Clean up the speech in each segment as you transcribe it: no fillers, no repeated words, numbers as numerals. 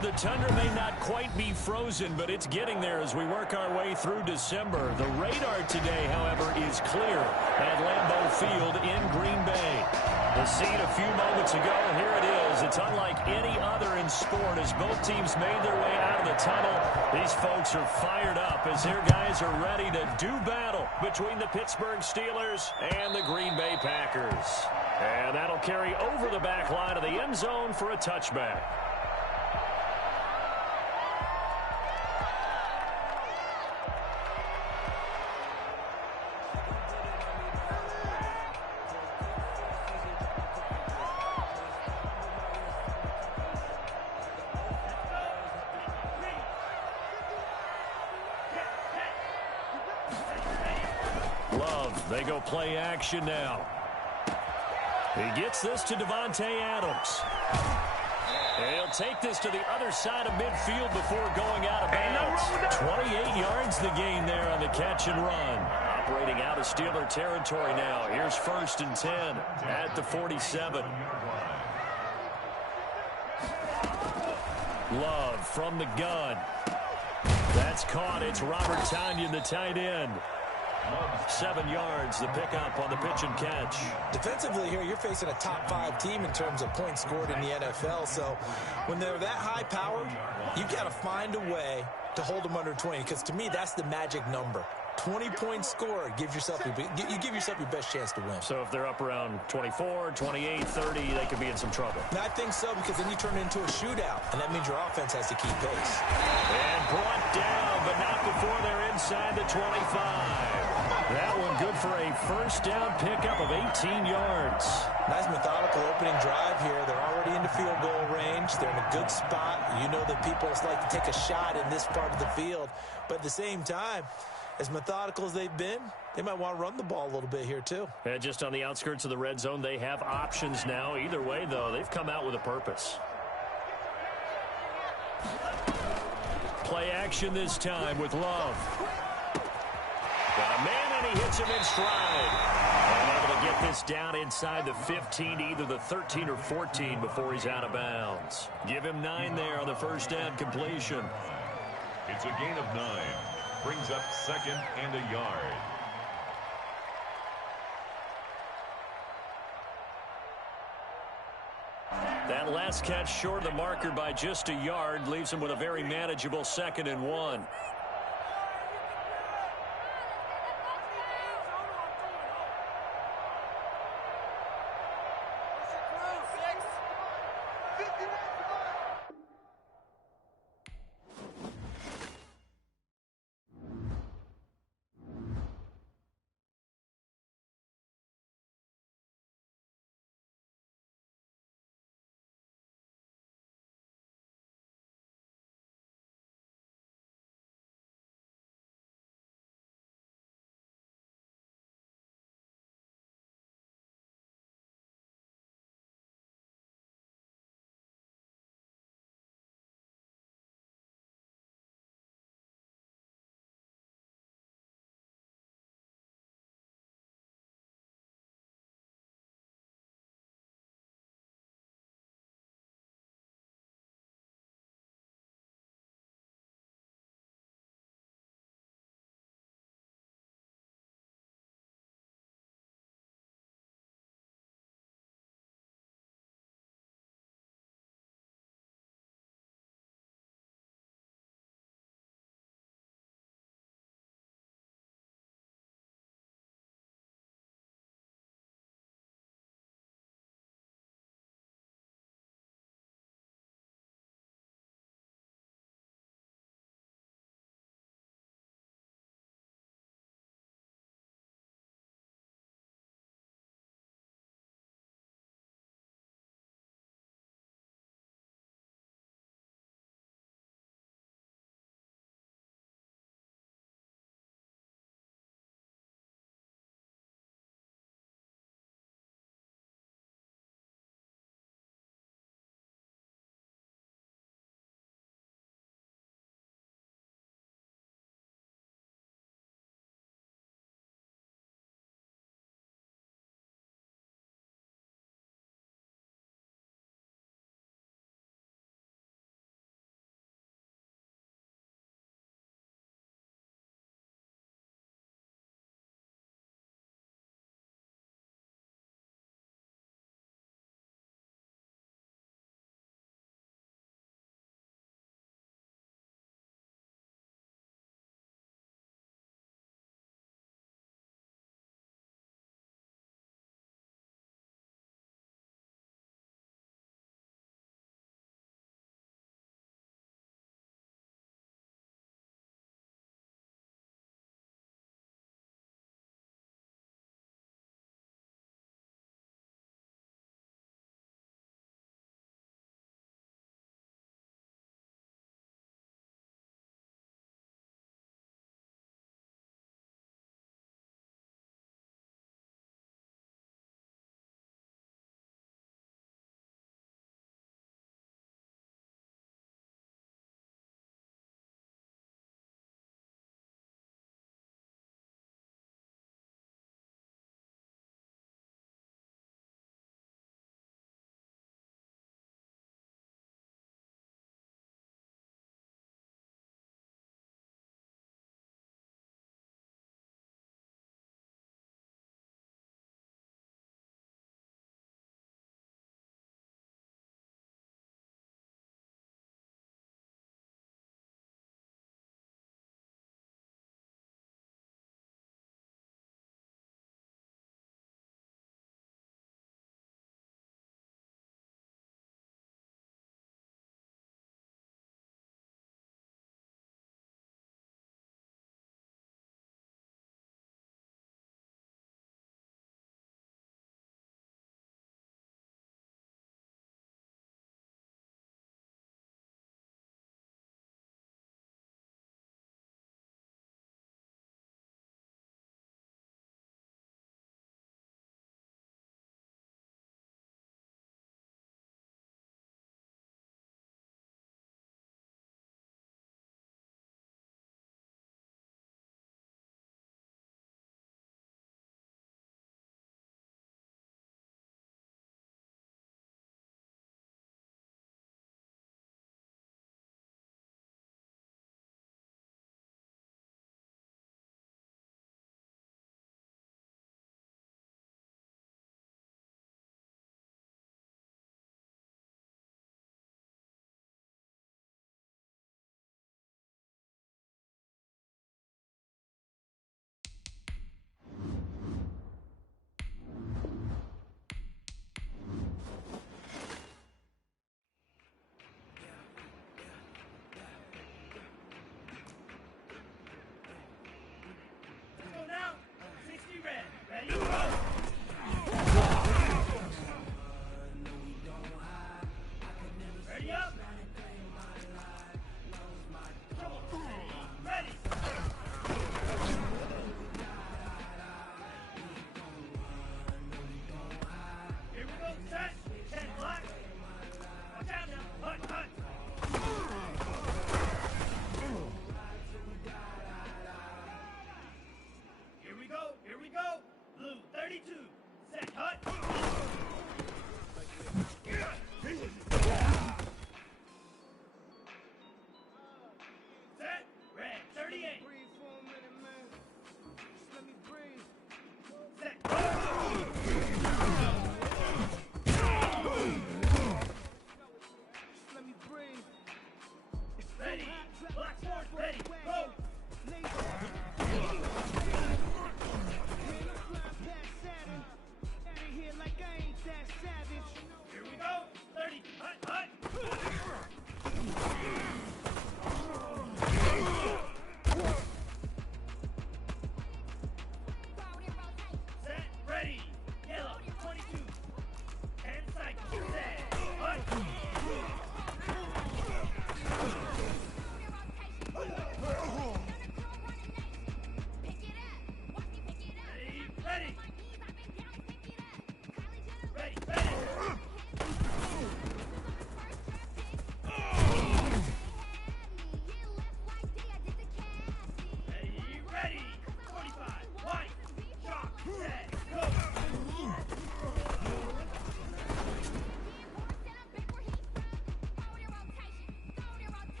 The Tundra may not quite be frozen, but it's getting there as we work our way through December. The radar today, however, is clear at Lambeau Field in Green Bay. The scene a few moments ago, here it is. It's unlike any other in sport as both teams made their way out of the tunnel. These folks are fired up as their guys are ready to do battle between the Pittsburgh Steelers and the Green Bay Packers. And that'll carry over the back line of the end zone for a touchback. Love, they go play action now. He gets this to Devontae Adams. He'll take this to the other side of midfield before going out of bounds. 28 yards the gain there on the catch and run. Operating out of Steeler territory now. Here's 1st and 10 at the 47. Love from the gun. That's caught. It's Robert Tonyan, the tight end. 7 yards, the pickup on the pitch and catch. Defensively here, you're facing a top 5 team in terms of points scored in the NFL. So when they're that high powered, you've got to find a way to hold them under 20. Because to me, that's the magic number. 20 points scored gives yourself you give yourself your best chance to win. So if they're up around 24, 28, 30, they could be in some trouble. And I think so, because then you turn it into a shootout, and that means your offense has to keep pace. And brought down, but not before they're inside the 25. That one good for a first down pickup of 18 yards. Nice methodical opening drive here. They're already into field goal range. They're in a good spot. You know that people like to take a shot in this part of the field. But at the same time, as methodical as they've been, they might want to run the ball a little bit here too. And just on the outskirts of the red zone, they have options now. Either way, though, they've come out with a purpose. Play action this time with Love. Got a man, and he hits him in stride. And able to get this down inside the 15, either the 13 or 14 before he's out of bounds. Give him 9 there on the first down completion. It's a gain of 9. Brings up 2nd and a yard. That last catch short of the marker by just a yard leaves him with a very manageable 2nd and 1.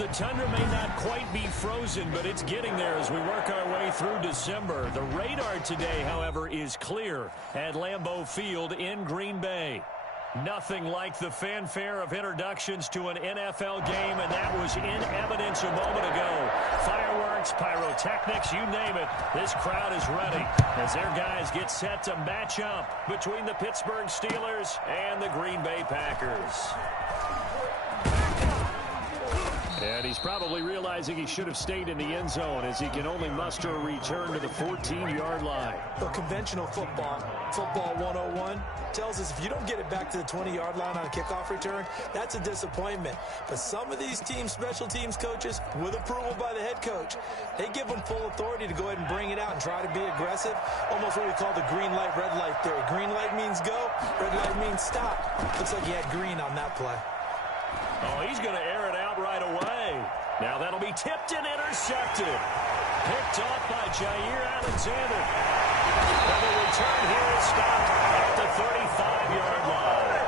The tundra may not quite be frozen, but it's getting there as we work our way through December. The radar today, however, is clear at Lambeau Field in Green Bay. Nothing like the fanfare of introductions to an NFL game, and that was in evidence a moment ago. Fireworks, pyrotechnics, you name it. This crowd is ready as their guys get set to match up between the Pittsburgh Steelers and the Green Bay Packers. And he's probably realizing he should have stayed in the end zone as he can only muster a return to the 14-yard line. Well, conventional football 101, tells us if you don't get it back to the 20-yard line on a kickoff return, that's a disappointment. But some of these teams, special teams coaches, with approval by the head coach, they give them full authority to go ahead and bring it out and try to be aggressive. Almost what we call the green light, red light theory. Green light means go, red light means stop. Looks like he had green on that play. Oh, he's going to air it out right away. Now that'll be tipped and intercepted. Picked off by Jair Alexander. And the return here is stopped at the 35-yard line.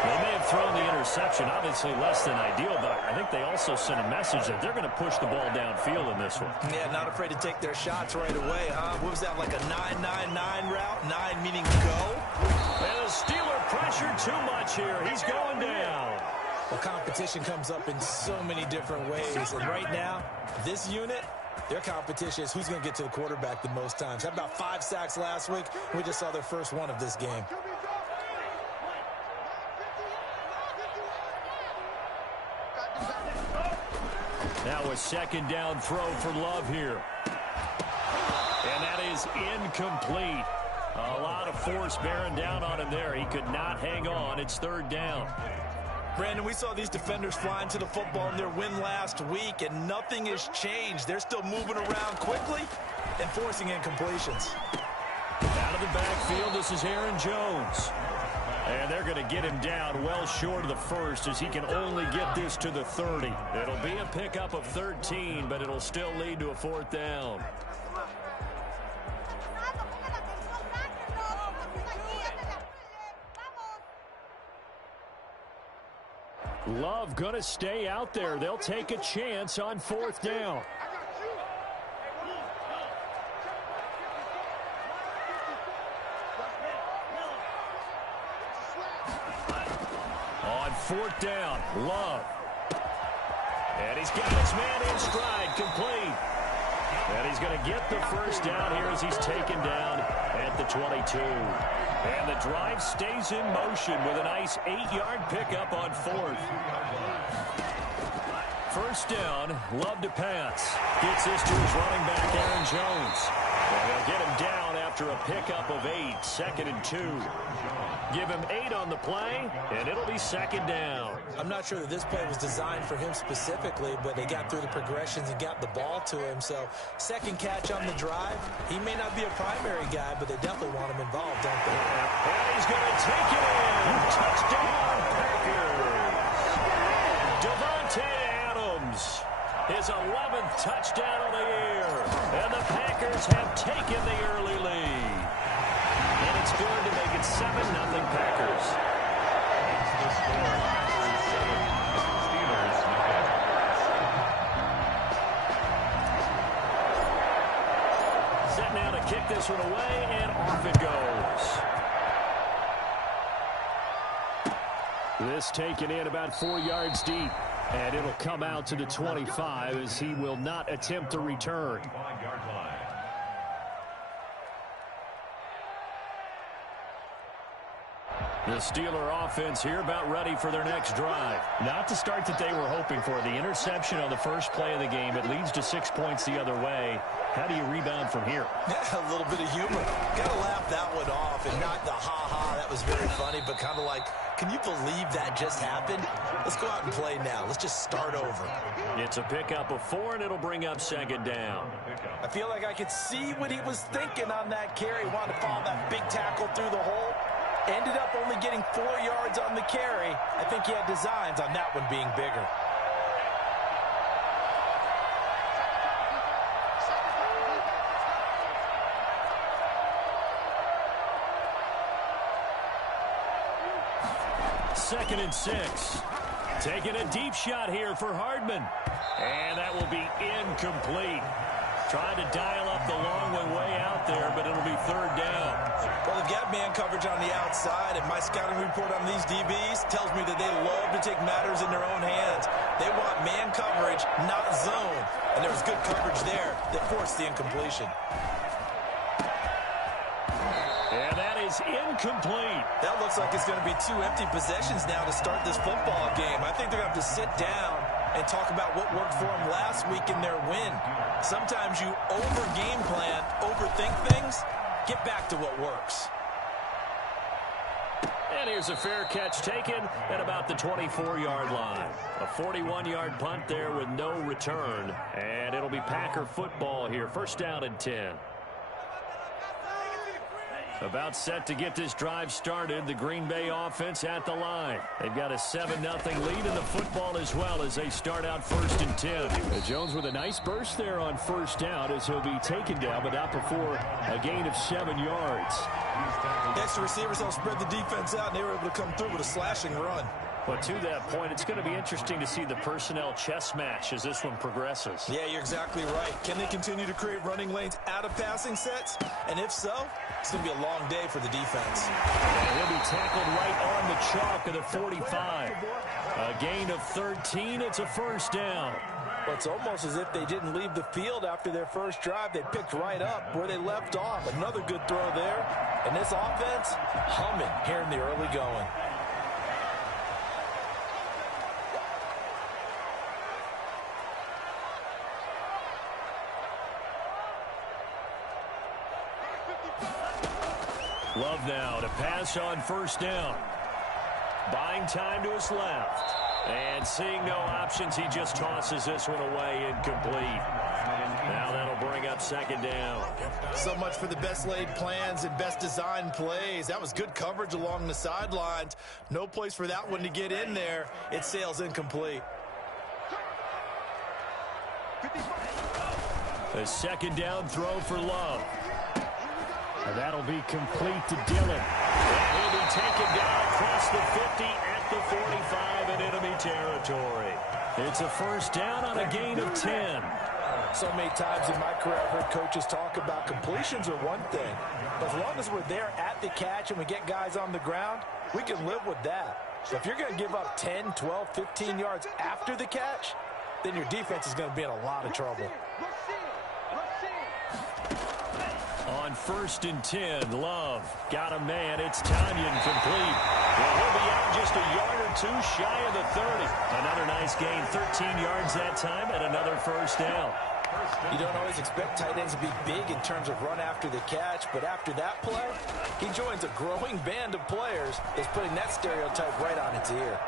They may have thrown the interception, obviously less than ideal, but I think they also sent a message that they're going to push the ball downfield in this one. Yeah, not afraid to take their shots right away, huh? What was that, like a 9-9-9 route? 9 meaning go? And the Steeler pressured too much here. He's going down. Well, competition comes up in so many different ways. And right now, this unit, their competition is who's going to get to the quarterback the most times. Had about 5 sacks last week. We just saw their first one of this game. Now a second down throw for Love here. And that is incomplete. A lot of force bearing down on him there. He could not hang on. It's third down. Brandon, we saw these defenders flying to the football in their win last week, and nothing has changed. They're still moving around quickly and forcing incompletions. Out of the backfield, this is Aaron Jones. And they're going to get him down well short of the first as he can only get this to the 30. It'll be a pickup of 13, but it'll still lead to a fourth down. Love going to stay out there. They'll take a chance on fourth down. On fourth down, Love. And he's got his man in stride, complete. And he's going to get the first down here as he's taken down at the 22. And the drive stays in motion with a nice 8-yard pickup on fourth. First down, Love to pass. Gets this to his running back, Aaron Jones. And they'll get him down after a pickup of 8, 2nd and 2. Give him 8 on the play, and it'll be second down. I'm not sure that this play was designed for him specifically, but they got through the progressions and got the ball to him. So second catch on the drive. He may not be a primary guy, but they definitely want him involved, don't they? And he's going to take it in. Touchdown, Packers. Devontae Adams, his 11th touchdown of the year. And the Packers have taken the early lead. And it's good to make it 7-0 Packers. That's the score. Packers 7, Steelers nothing. Set now to kick this one away, and off it goes. This taken in about 4 yards deep. And it'll come out to the 25 as he will not attempt to return. 5-yard line. The Steeler offense here about ready for their next drive. Not the start that they were hoping for. The interception on the first play of the game. It leads to 6 points the other way. How do you rebound from here? Yeah, a little bit of humor. Got to laugh that one off and not the ha-ha. That was very funny, but kind of like, can you believe that just happened? Let's go out and play now. Let's just start over. It's a pickup of 4, and it'll bring up second down. I feel like I could see what he was thinking on that carry. Wanted to follow that big tackle through the hole. Ended up only getting 4 yards on the carry. I think he had designs on that one being bigger. Second and 6. Taking a deep shot here for Hardman. And that will be incomplete. Trying to dial up the long way out there, but it'll be third down. Well, they've got man coverage on the outside, and my scouting report on these DBs tells me that they love to take matters in their own hands. They want man coverage, not zone. And there was good coverage there that forced the incompletion. And that is incomplete. That looks like it's going to be 2 empty possessions now to start this football game. I think they're going to have to sit down and talk about what worked for them last week in their win. Sometimes you over-game plan, overthink things. Get back to what works. And here's a fair catch taken at about the 24-yard line. A 41-yard punt there with no return. And it'll be Packer football here. First down and 10. About set to get this drive started. The Green Bay offense at the line. They've got a 7-0 lead in the football as well as they start out first and 10. Jones with a nice burst there on first down as he'll be taken down, but not before a gain of 7 yards. Extra receivers help spread the defense out, and they were able to come through with a slashing run. But to that point, it's going to be interesting to see the personnel chess match as this one progresses. Yeah, you're exactly right. Can they continue to create running lanes out of passing sets? And if so, it's going to be a long day for the defense. And he'll be tackled right on the chalk of the 45. A gain of 13. It's a first down. Well, it's almost as if they didn't leave the field after their first drive. They picked right up where they left off. Another good throw there. And this offense, humming here in the early going. Love now to pass on first down. Buying time to his left. And seeing no options, he just tosses this one away incomplete. Now that'll bring up second down. So much for the best laid plans and best designed plays. That was good coverage along the sidelines. No place for that one to get in there. It sails incomplete. A second down throw for Love. And that'll be complete to Dillon. And he'll be taken down across the 50 at the 45 in enemy territory. It's a first down on a gain of 10. So many times in my career, I've heard coaches talk about completions are one thing. But as long as we're there at the catch and we get guys on the ground, we can live with that. So if you're going to give up 10, 12, 15 yards after the catch, then your defense is going to be in a lot of trouble. On first and 10, Love got a man. It's Tanyan complete. Well, he'll be out just a yard or two shy of the 30. Another nice gain, 13 yards that time, and another first down. You don't always expect tight ends to be big in terms of run after the catch, but after that play, he joins a growing band of players that's putting that stereotype right on its ear.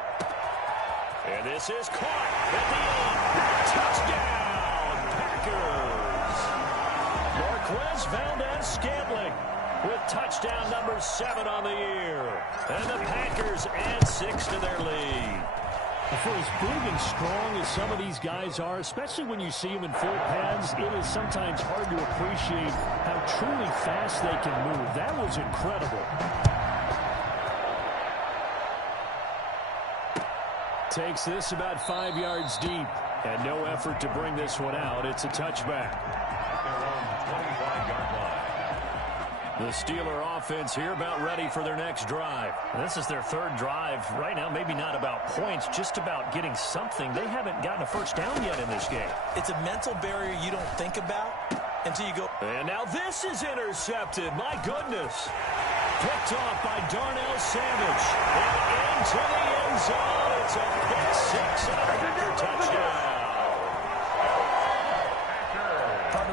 And this is caught at the end. Touchdown, Packers. Marquez Valdez-Scantling with touchdown number 7 on the year. And the Packers add 6 to their lead. For as big and strong as some of these guys are, especially when you see them in full pads, it is sometimes hard to appreciate how truly fast they can move. That was incredible. Takes this about 5 yards deep. And no effort to bring this one out. It's a touchback. The Steeler offense here about ready for their next drive. This is their third drive. Right now, maybe not about points, just about getting something. They haven't gotten a first down yet in this game. It's a mental barrier you don't think about until you go. And now this is intercepted. My goodness. Picked off by Darnell Savage. And into the end zone. It's a pick six and a Packer touchdown.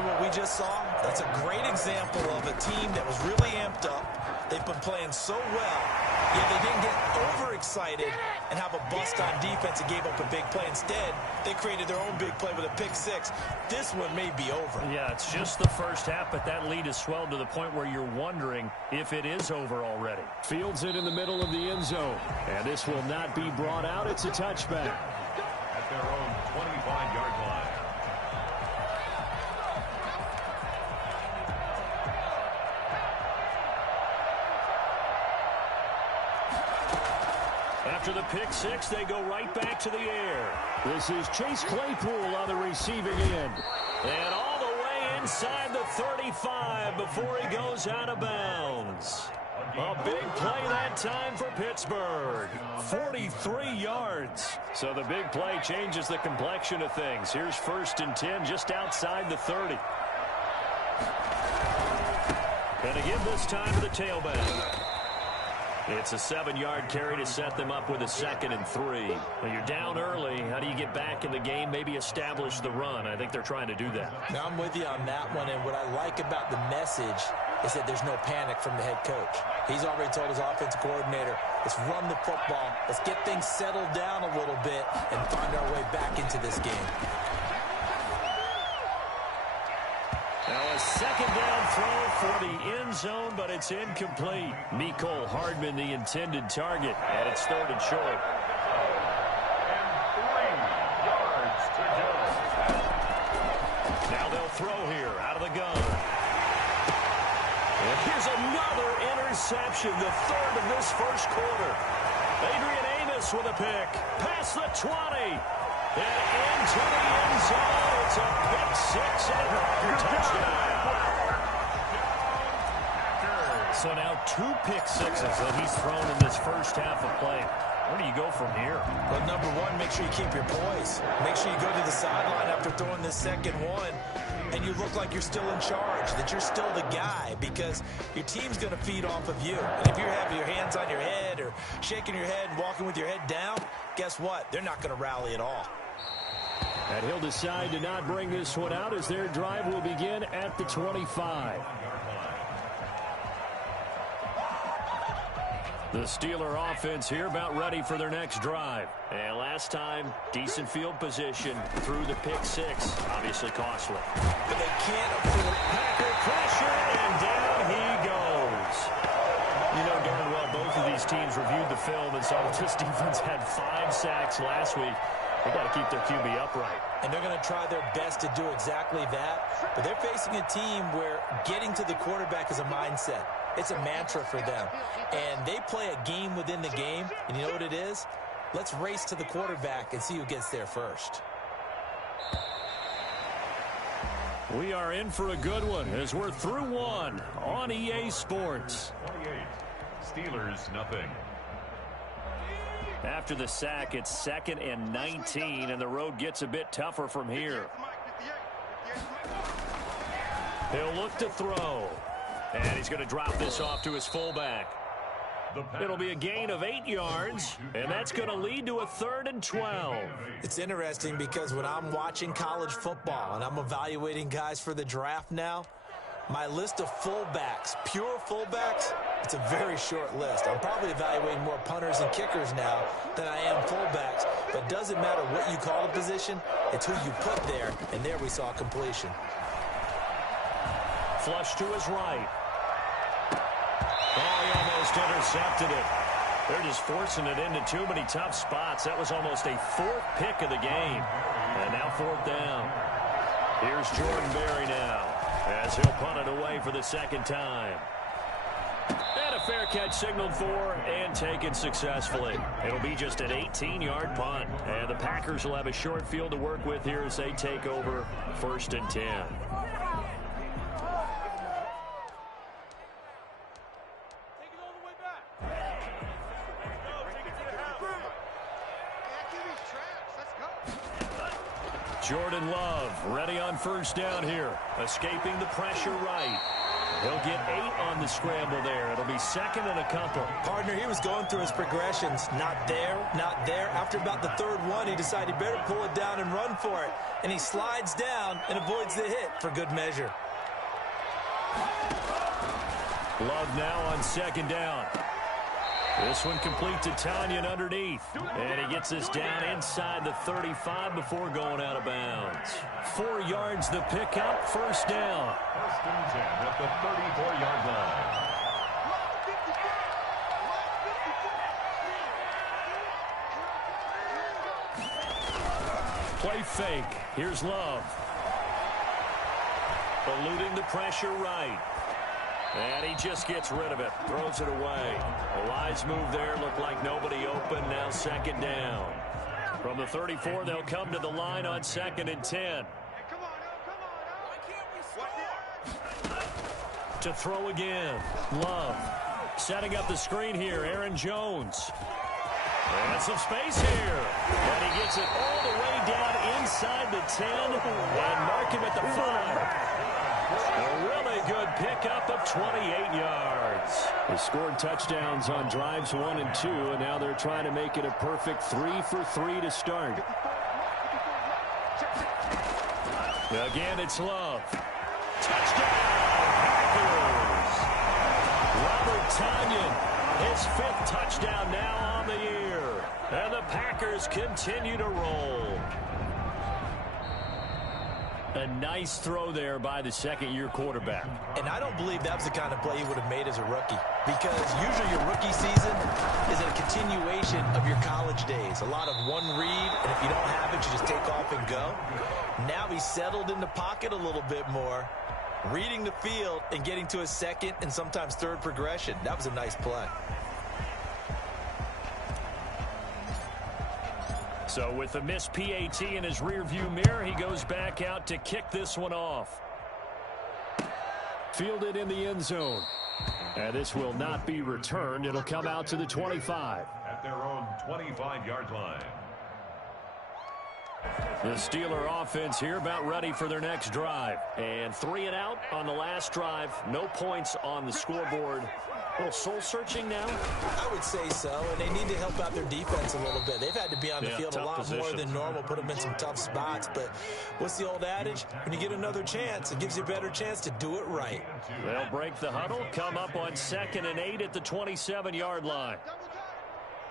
What we just saw, that's a great example of a team that was really amped up. They've been playing so well, yet they didn't get overexcited and have a bust on defense and gave up a big play. Instead, they created their own big play with a pick six. This one may be over. Yeah, it's just the first half, but that lead has swelled to the point where you're wondering if it is over already. Fields it in the middle of the end zone, and this will not be brought out. It's a touchback. At their own 25-yard line. After the pick six, they go right back to the air. This is Chase Claypool on the receiving end. And all the way inside the 35 before he goes out of bounds. A big play that time for Pittsburgh. 43 yards. So the big play changes the complexion of things. Here's 1st and 10 just outside the 30. And again this time to the tailback. It's a 7-yard carry to set them up with a 2nd and 3. When you're down early, how do you get back in the game, maybe establish the run? I think they're trying to do that. Now, I'm with you on that one, and what I like about the message is that there's no panic from the head coach. He's already told his offensive coordinator, let's run the football, let's get things settled down a little bit and find our way back into this game. Now a 2nd down throw for the end zone, but it's incomplete. Mecole Hardman the intended target, and it's 3rd and short. And 3 yards to go. Now they'll throw here out of the gun. And here's another interception, the 3rd of this first quarter. Adrian Amos with a pick, past the 20. And into the end zone. It's a pick six and a touchdown. So now 2 pick sixes that he's thrown in this first half of play. Where do you go from here? Well, number one, make sure you keep your poise. Make sure you go to the sideline after throwing this second one, and you look like you're still in charge, that you're still the guy, because your team's going to feed off of you. And if you're having your hands on your head or shaking your head and walking with your head down, guess what? They're not going to rally at all. And he'll decide to not bring this one out as their drive will begin at the 25. The Steeler offense here about ready for their next drive. And last time, decent field position through the pick six. Obviously costly. But they can't afford Packer pressure, and down he goes. You know darn well both of these teams reviewed the film and saw that this defense had 5 sacks last week. They got to keep their QB upright. And they're going to try their best to do exactly that. But they're facing a team where getting to the quarterback is a mindset. It's a mantra for them. And they play a game within the game. And you know what it is? Let's race to the quarterback and see who gets there first. We are in for a good one as we're through one on EA Sports. 28. Steelers, nothing. After the sack, it's 2nd and 19, and the road gets a bit tougher from here. He'll look to throw, and he's going to drop this off to his fullback. It'll be a gain of 8 yards, and that's going to lead to a 3rd and 12. It's interesting because when I'm watching college football and I'm evaluating guys for the draft now, my list of fullbacks, pure fullbacks, it's a very short list. I'm probably evaluating more punters and kickers now than I am fullbacks. But it doesn't matter what you call a position, it's who you put there. And there we saw completion. Flush to his right. Oh, he almost intercepted it. They're just forcing it into too many tough spots. That was almost a 4th pick of the game. And now 4th down. Here's Jordan Berry now, as he'll punt it away for the 2nd time. And a fair catch signaled for and taken successfully. It'll be just an 18-yard punt. And the Packers will have a short field to work with here as they take over 1st and 10. Jordan Love ready on 1st down here. Escaping the pressure right. He'll get 8 on the scramble there. It'll be 2nd and a couple. Partner, he was going through his progressions. Not there, not there. After about the 3rd one, he decided he better pull it down and run for it. And he slides down and avoids the hit for good measure. Love now on 2nd down. This one complete to Tanyan underneath. And he gets this down inside the 35 before going out of bounds. 4 yards the pickup, 1st down. 1st and 10 at the 34-yard line. Play fake. Here's Love. Eluding the pressure right. And he just gets rid of it, throws it away. A wise move there, looked like nobody open, now second down. From the 34, they'll come to the line on 2nd and 10. To throw again, Love. Setting up the screen here, Aaron Jones. And some space here. And he gets it all the way down inside the 10 and mark him at the 5. A really good pickup of 28 yards. They scored touchdowns on drives 1 and 2, and now they're trying to make it a perfect 3 for 3 to start. Again, it's Love. Touchdown, Packers! Robert Tonyan, his 5th touchdown now on the year. And the Packers continue to roll. A nice throw there by the second-year quarterback. And I don't believe that was the kind of play he would have made as a rookie, because usually your rookie season is a continuation of your college days. A lot of one read, and if you don't have it, you just take off and go. Now he's settled in the pocket a little bit more, reading the field and getting to his second and sometimes third progression. That was a nice play. So with the missed PAT in his rearview mirror, he goes back out to kick this one off. Fielded in the end zone. And this will not be returned. It'll come out to the 25. At their own 25-yard line. The Steeler offense here about ready for their next drive. And 3 and out on the last drive. No points on the scoreboard. A little soul-searching now? I would say so, and they need to help out their defense a little bit. They've had to be on the field a lot more than normal, put them in some tough spots. But what's the old adage? When you get another chance, it gives you a better chance to do it right. They'll break the huddle, come up on 2nd and 8 at the 27-yard line.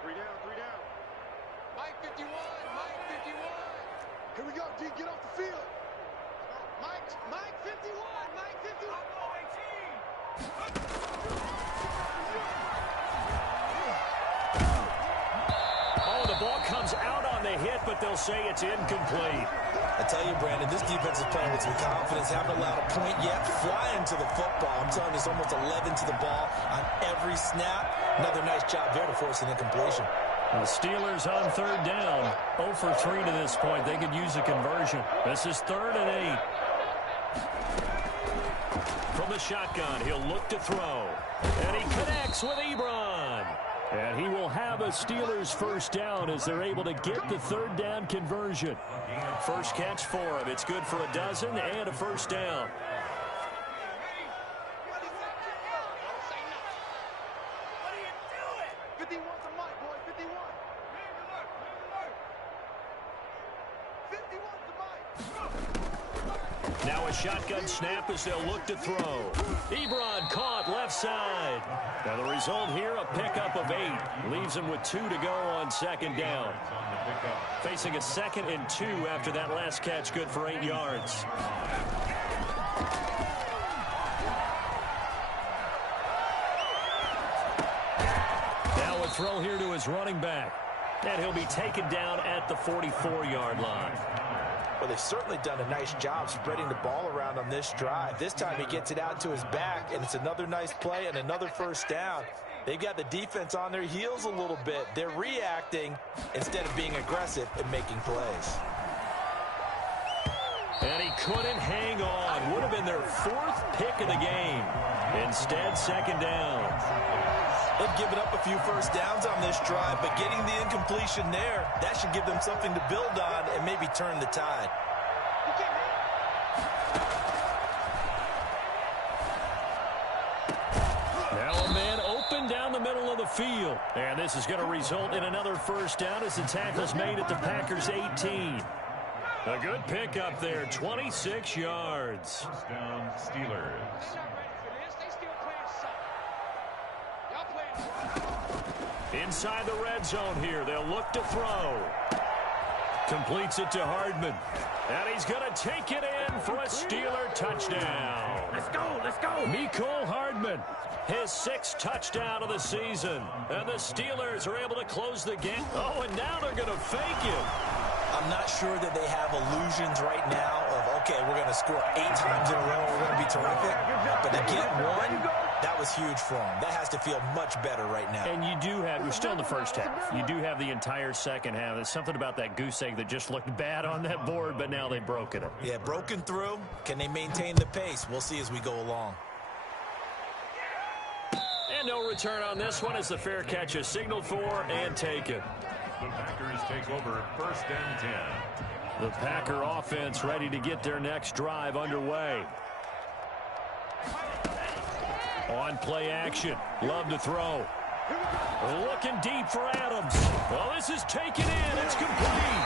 3 down, 3 down. Mike 51, Mike 51. Here we go, D, get off the field. Mike 51, Mike 51. Oh, the ball comes out on the hit, but they'll say it's incomplete. I tell you, Brandon, this defense is playing with some confidence. Haven't allowed a point yet. Flying to the football. I'm telling you, it's almost 11 to the ball on every snap. Another nice job there to force an incompletion. The Steelers on 3rd down. 0 for 3 to this point. They could use a conversion. This is 3rd and 8. From the shotgun, he'll look to throw. And he connects with Ebron. And he will have a Steelers first down as they're able to get the 3rd down conversion. First catch for him. It's good for a dozen and a first down. Now a shotgun snap as they'll look to throw. Ebron caught left side. Now the result here, a pickup of 8. Leaves him with 2 to go on 2nd down. Facing a 2nd and 2 after that last catch, good for 8 yards. Now a throw here to his running back. And he'll be taken down at the 44-yard line. Well, they've certainly done a nice job spreading the ball around on this drive. This time he gets it out to his back, and it's another nice play and another first down. They've got the defense on their heels a little bit. They're reacting instead of being aggressive and making plays. And he couldn't hang on. Would have been their 4th pick of the game. Instead, 2nd down. They've given up a few first downs on this drive, but getting the incompletion there, that should give them something to build on and maybe turn the tide. Now a man open down the middle of the field. And this is going to result in another first down as the tackle's made at the Packers' 18. A good pickup there, 26 yards. First down, Steelers. Inside the red zone here, they'll look to throw. Completes it to Hardman. And he's going to take it in for a Steeler touchdown. Let's go, let's go. Mecole Hardman, his 6th touchdown of the season. And the Steelers are able to close the game. Oh, and now they're going to fake it. I'm not sure that they have illusions right now of, okay, we're going to score 8 times in a row, we're going to be terrific. But to get one, was huge for him. That has to feel much better right now. And you do have, we're still in the first half. You do have the entire second half. There's something about that goose egg that just looked bad on that board, but now they've broken it. Yeah, broken through. Can they maintain the pace? We'll see as we go along. And no return on this one as the fair catch is signaled for and taken. The Packers take over 1st and 10. The Packer offense ready to get their next drive underway. On play action. Love to throw. Looking deep for Adams. Well, this is taken in. It's complete.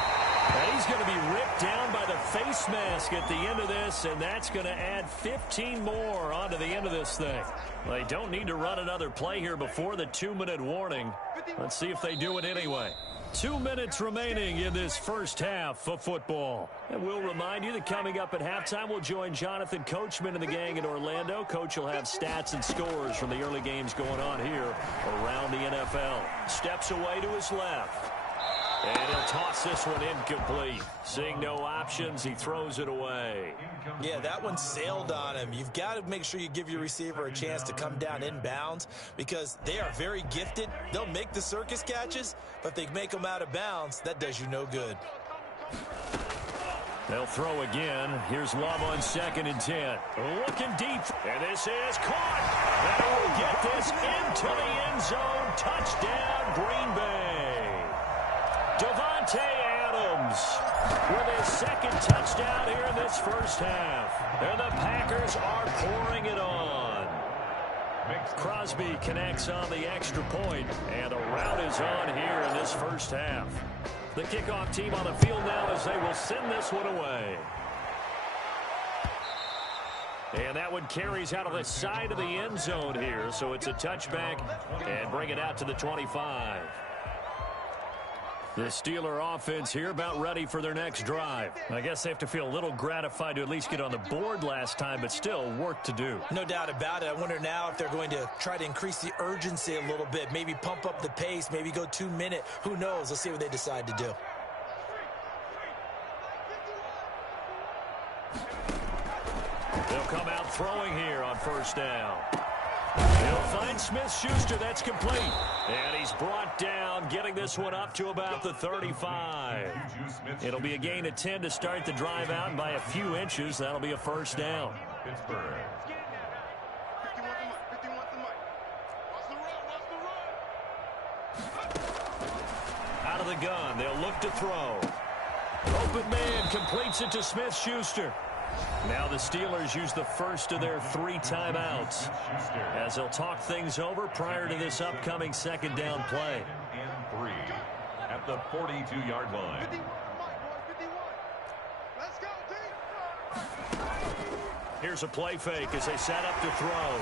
And he's going to be ripped down by the face mask at the end of this, and that's going to add 15 more onto the end of this thing. They don't need to run another play here before the 2-minute warning. Let's see if they do it anyway. 2 minutes remaining in this first half of football. And we'll remind you that coming up at halftime, we'll join Jonathan Coachman and the gang in Orlando. Coach will have stats and scores from the early games going on here around the NFL. Steps away to his left. And he'll toss this one incomplete. Seeing no options, he throws it away. Yeah, that one sailed on him. You've got to make sure you give your receiver a chance to come down inbounds because they are very gifted. They'll make the circus catches, but if they make them out of bounds, that does you no good. They'll throw again. Here's Love on 2nd and 10. Looking deep. And this is caught. And will get this into the end zone. Touchdown, Green Bay. Davante Adams with his 2nd touchdown here in this first half. And the Packers are pouring it on. Crosby connects on the extra point, and a rout is on here in this first half. The kickoff team on the field now as they will send this one away. And that one carries out of the side of the end zone here, so it's a touchback and bring it out to the 25. The Steeler offense here about ready for their next drive. I guess they have to feel a little gratified to at least get on the board last time, but still work to do. No doubt about it. I wonder now if they're going to try to increase the urgency a little bit, maybe pump up the pace, maybe go 2-minute. Who knows? Let's see what they decide to do. They'll come out throwing here on 1st down. He'll find Smith-Schuster. That's complete. And he's brought down, getting this one up to about the 35. It'll be a gain of 10 to start the drive out, and by a few inches, that'll be a 1st down. Pittsburgh. Out of the gun, they'll look to throw. Open man completes it to Smith-Schuster. Now the Steelers use the first of their 3 timeouts as they'll talk things over prior to this upcoming 2nd down play. And 3 at the 42-yard line. Here's a play fake as they set up to throw.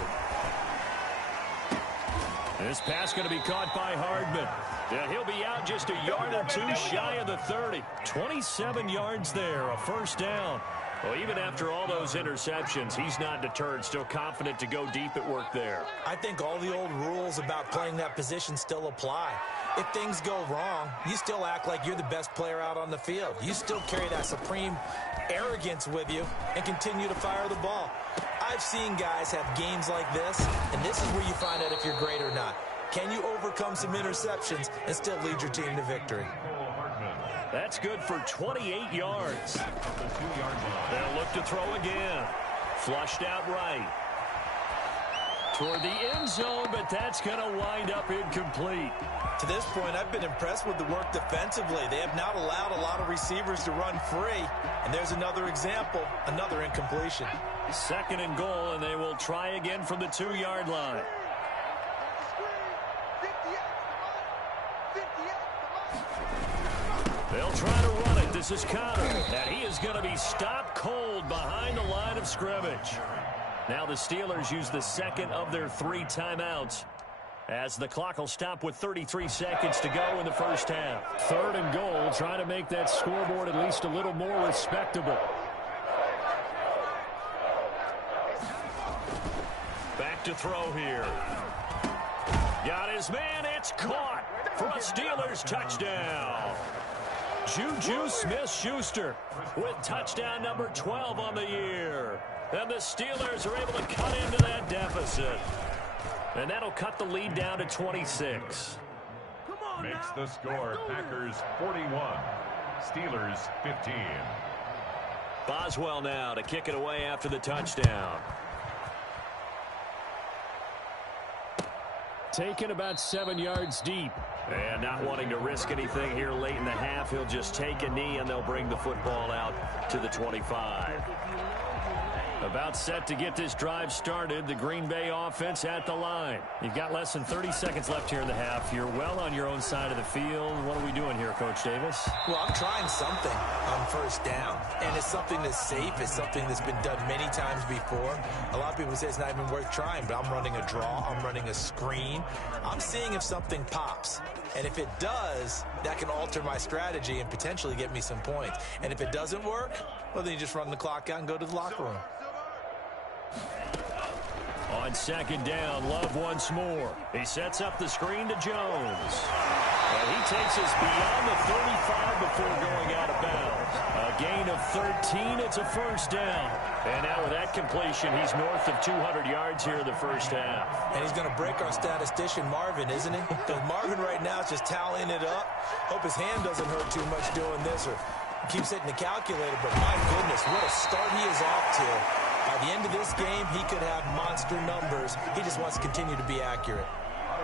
This pass going to be caught by Hardman. Yeah, he'll be out just a yard or 2 shy of the 30. 27 yards there, a 1st down. Well, even after all those interceptions, he's not deterred, still confident to go deep at work there. I think all the old rules about playing that position still apply. If things go wrong, you still act like you're the best player out on the field. You still carry that supreme arrogance with you and continue to fire the ball. I've seen guys have games like this, and this is where you find out if you're great or not. Can you overcome some interceptions and still lead your team to victory? That's good for 28 yards. They'll look to throw again. Flushed out right. Toward the end zone, but that's going to wind up incomplete. To this point, I've been impressed with the work defensively. They have not allowed a lot of receivers to run free. And there's another example, another incompletion. 2nd and goal, and they will try again from the 2-yard line. They'll try to run it. This is Connor. And he is going to be stopped cold behind the line of scrimmage. Now the Steelers use the 2nd of their 3 timeouts as the clock will stop with 33 seconds to go in the first half. 3rd and goal, trying to make that scoreboard at least a little more respectable. Back to throw here. Got his man. It's caught for a Steelers touchdown. Juju Smith-Schuster with touchdown number 12 on the year. And the Steelers are able to cut into that deficit. And that'll cut the lead down to 26. Makes the score Packers 41, Steelers 15. Boswell now to kick it away after the touchdown. Taken about 7 yards deep. And not wanting to risk anything here late in the half, he'll just take a knee and they'll bring the football out to the 25. About set to get this drive started. The Green Bay offense at the line. You've got less than 30 seconds left here in the half. You're well on your own side of the field. What are we doing here, Coach Davis? Well, I'm trying something on first down, and it's something that's safe. It's something that's been done many times before. A lot of people say it's not even worth trying, but I'm running a draw. I'm running a screen. I'm seeing if something pops. And if it does, that can alter my strategy and potentially get me some points. And if it doesn't work, well, then you just run the clock out and go to the locker room. On second down, Love once more. He sets up the screen to Jones. And he takes us beyond the 35 before going out of bounds. A gain of 13, it's a first down. And now with that completion, he's north of 200 yards here in the first half. And he's going to break our statistician, Marvin, isn't he? Because Marvin right now is just tallying it up. Hope his hand doesn't hurt too much doing this or keeps hitting the calculator. But my goodness, what a start he is off to. By the end of this game, he could have monster numbers. He just wants to continue to be accurate.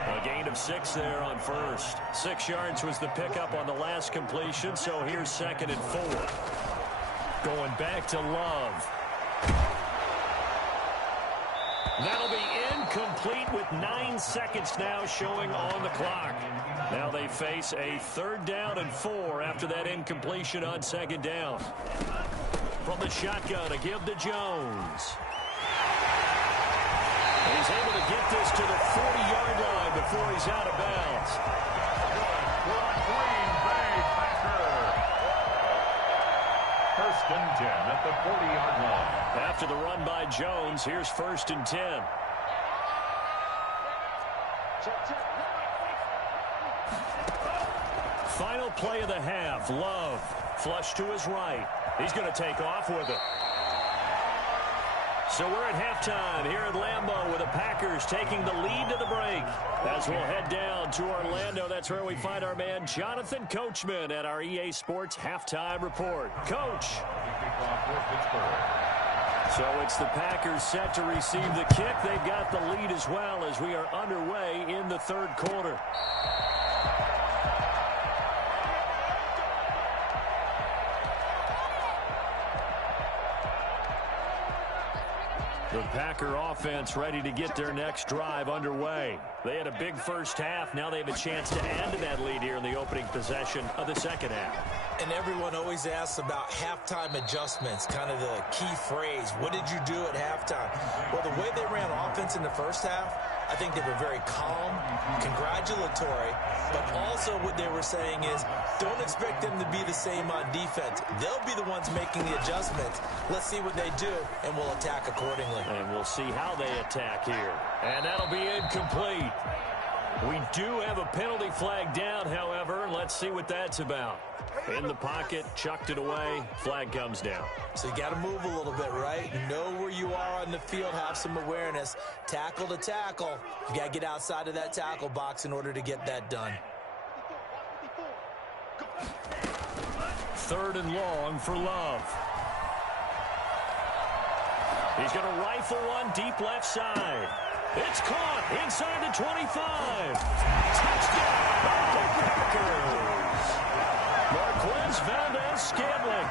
A gain of 6 there on first. 6 yards was the pickup on the last completion, so here's second and 4. Going back to Love. That'll be incomplete with 9 seconds now showing on the clock. Now they face a 3rd down and 4 after that incompletion on second down. From the shotgun to give to Jones. And he's able to get this to the 40-yard line before he's out of bounds. Green Bay Packers. 1st and 10 at the 40-yard line. After the run by Jones, here's 1st and 10. Final play of the half. Love. Flush to his right. He's going to take off with it. So we're at halftime here at Lambeau with the Packers taking the lead to the break. As we'll head down to Orlando, that's where we find our man Jonathan Coachman at our EA Sports Halftime Report. Coach. So it's the Packers set to receive the kick. They've got the lead as well as we are underway in the 3rd quarter. The Packer offense ready to get their next drive underway. They had a big first half. Now they have a chance to add to that lead here in the opening possession of the second half. And everyone always asks about halftime adjustments, kind of the key phrase. What did you do at halftime? Well, the way they ran offense in the first half, I think they were very calm, congratulatory, but also what they were saying is don't expect them to be the same on defense. They'll be the ones making the adjustments. Let's see what they do, and we'll attack accordingly. And we'll see how they attack here. And that'll be incomplete. We do have a penalty flag down, however. Let's see what that's about. In the pocket, chucked it away, flag comes down. So you got to move a little bit, right? Know where you are on the field, have some awareness. Tackle to tackle. You got to get outside of that tackle box in order to get that done. 3rd and long for Love. He's going to rifle one deep left side. It's caught inside the 25. Touchdown, Packers. Marquez Valdez-Scantling,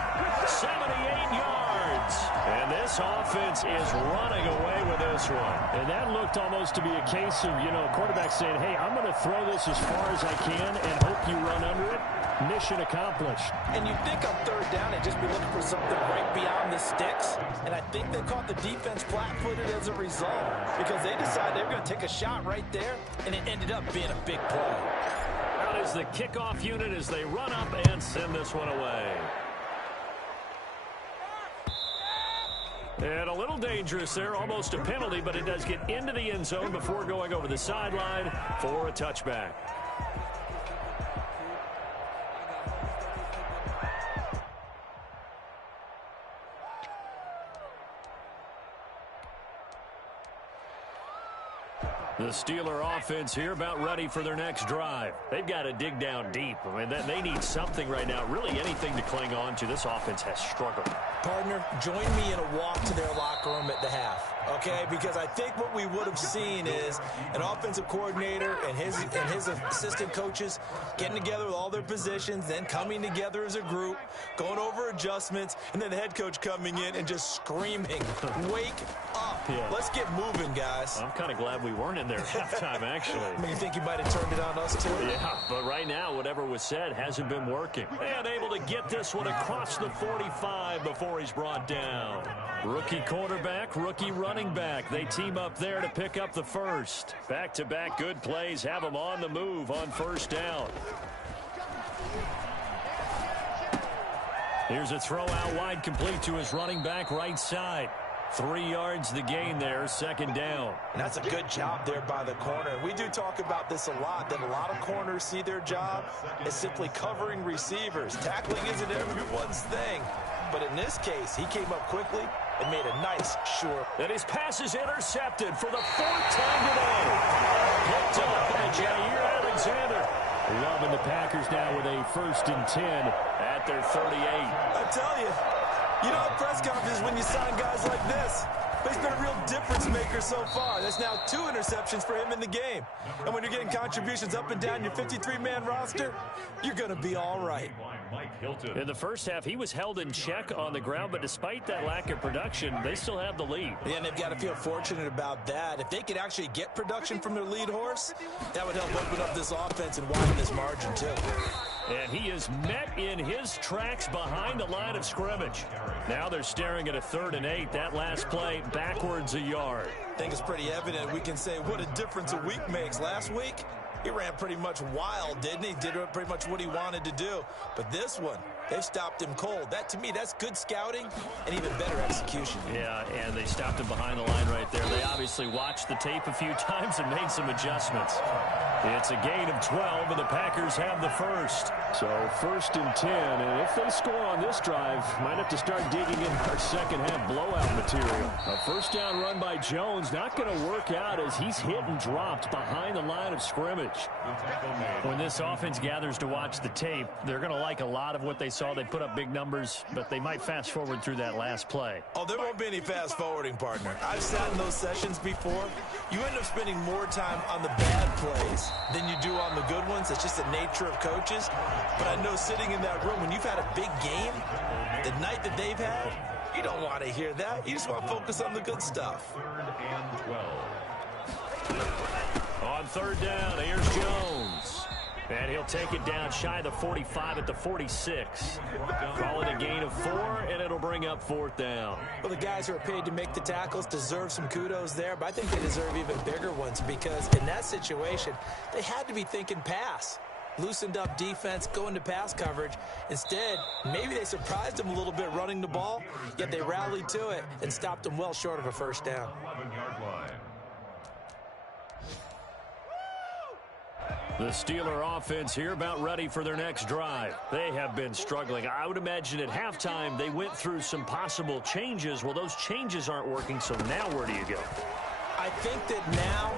78 yards. And this offense is running away with this one. And that looked almost to be a case of, quarterback saying, hey, I'm going to throw this as far as I can and hope you run under it. Mission accomplished. And you think on 3rd down, they'd just be looking for something right beyond the sticks. And I think they caught the defense flat-footed as a result because they decided they were going to take a shot right there, and it ended up being a big play. Out is the kickoff unit as they run up and send this one away. And a little dangerous there, almost a penalty, but it does get into the end zone before going over the sideline for a touchback. The Steeler offense here about ready for their next drive. They've got to dig down deep. I mean, they need something right now, really anything to cling on to. This offense has struggled. Partner, join me in a walk to their locker room at the half, okay? Because I think what we would have seen is an offensive coordinator and his assistant coaches getting together with all their positions, then coming together as a group, going over adjustments, and then the head coach coming in and just screaming, wake up. Yeah. Let's get moving, guys. I'm kind of glad we weren't in there at halftime, actually. I mean, you think you might have turned it on us, too? Yeah, but right now, whatever was said hasn't been working. And able to get this one across the 45 before he's brought down. Rookie quarterback, rookie running back. They team up there to pick up the first. Back-to-back good plays have them on the move on first down. Here's a throw out wide, complete to his running back right side. 3 yards the gain there, second down. And that's a good job there by the corner. We do talk about this a lot, that a lot of corners see their job as simply covering receivers. Tackling isn't everyone's thing. But in this case, he came up quickly and made a nice, sure. And his pass is intercepted for the 4th time today. Picked up by Jair Alexander. Loving the Packers now with a 1st and 10 at their 38. I tell you, you know, at press conferences when you sign guys like this, but he's been a real difference maker so far. That's now 2 interceptions for him in the game. And when you're getting contributions up and down your 53-man roster, you're going to be all right. In the first half, he was held in check on the ground, but despite that lack of production, they still have the lead. Yeah, and they've got to feel fortunate about that. If they could actually get production from their lead horse, that would help open up this offense and widen this margin, too. And he is met in his tracks behind the line of scrimmage. Now they're staring at a 3rd and 8. That last play, backwards a yard. I think it's pretty evident. We can say what a difference a week makes. Last week, he ran pretty much wild, didn't he? Did pretty much what he wanted to do. But this one, they've stopped him cold. That, to me, that's good scouting and even better execution. Yeah, and they stopped him behind the line right there. They obviously watched the tape a few times and made some adjustments. It's a gain of 12, and the Packers have the first. So 1st and 10, and if they score on this drive, might have to start digging in our second half blowout material. A 1st down run by Jones, not going to work out as he's hit and dropped behind the line of scrimmage. When this offense gathers to watch the tape, they're going to like a lot of what they saw. They put up big numbers, but they might fast forward through that last play. Oh, there won't be any fast forwarding, partner. I've sat in those sessions before. You end up spending more time on the bad plays than you do on the good ones. It's just the nature of coaches. But I know sitting in that room, when you've had a big game, the night that they've had, you don't want to hear that. You just want to focus on the good stuff. 3rd and 12. On 3rd down, here's Jones. And he'll take it down shy of the 45 at the 46. Call it a gain of 4, and it'll bring up 4th down. Well, the guys who are paid to make the tackles deserve some kudos there, but I think they deserve even bigger ones because in that situation, they had to be thinking pass. Loosened up defense, going to pass coverage. Instead, maybe they surprised them a little bit running the ball, yet they rallied to it and stopped them well short of a 1st down. 11-yard line. The Steeler offense here about ready for their next drive. They have been struggling. I would imagine at halftime they went through some possible changes. Well, those changes aren't working, so now where do you go? I think that now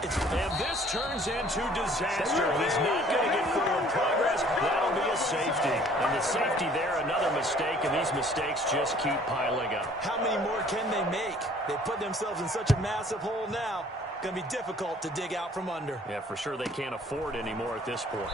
and this turns into disaster. He's not going to get forward progress. That'll be a safety. And the safety there, another mistake, and these mistakes just keep piling up. How many more can they make? They put themselves in such a massive hole now. Going to be difficult to dig out from under. Yeah, for sure they can't afford anymore at this point.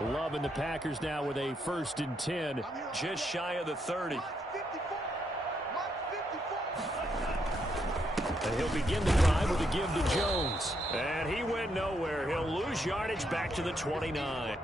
Love and the Packers now with a 1st and 10. Just shy of the 30. And he'll begin the drive with a give to Jones. And he went nowhere. He'll lose yardage back to the 29.